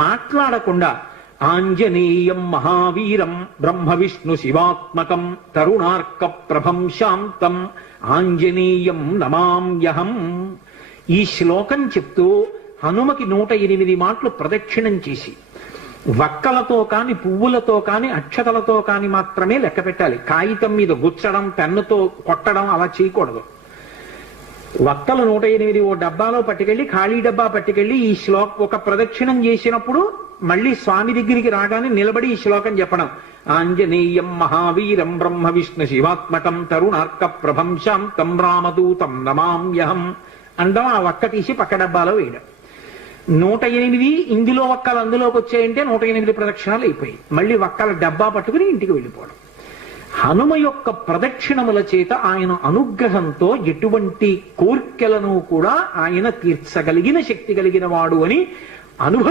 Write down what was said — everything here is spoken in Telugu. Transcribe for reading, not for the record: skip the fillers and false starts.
మాట్లాడకుండా ఆంజనేయం మహావీరం బ్రహ్మ విష్ణు శివాత్మకం తరుణార్క ప్రభం శాంతం ఆంజనేయం నమామ్యహం. ఈ శ్లోకం చెప్తూ హనుమకి 108 మాటలు ప్రదక్షిణం చేసి వక్కలతో కాని పువ్వులతో కాని అక్షతలతో కాని మాత్రమే లెక్క పెట్టాలి. కాగితం మీద గుచ్చడం పెన్నుతో కొట్టడం అలా చేయకూడదు. వక్కలు 108 ఓ డబ్బాలో పట్టుకెళ్ళి ఖాళీ డబ్బా పట్టుకెళ్ళి ఈ ఒక ప్రదక్షిణం చేసినప్పుడు మళ్ళీ స్వామి దగ్గరికి రాగానే నిలబడి ఈ శ్లోకం చెప్పడం. ఆంజనేయం మహావీరం బ్రహ్మ విష్ణు శివాత్మకం తరుణార్క ప్రభం శాంతం రామదూతం నమామ్యహం అండం. ఆ వక్క తీసి పక్క డబ్బాలో వేయడం. 108 ఇందులో వక్కలు అందులోకి వచ్చాయంటే 108 ప్రదక్షిణాలు అయిపోయాయి. మళ్ళీ వక్కల డబ్బా పట్టుకుని ఇంటికి వెళ్ళిపోవడం. హనుమ యొక్క ప్రదక్షిణముల చేత ఆయన అనుగ్రహంతో ఎటువంటి కోర్కెలను కూడా ఆయన తీర్చగలిగిన శక్తి కలిగిన వాడు అని అనుభవం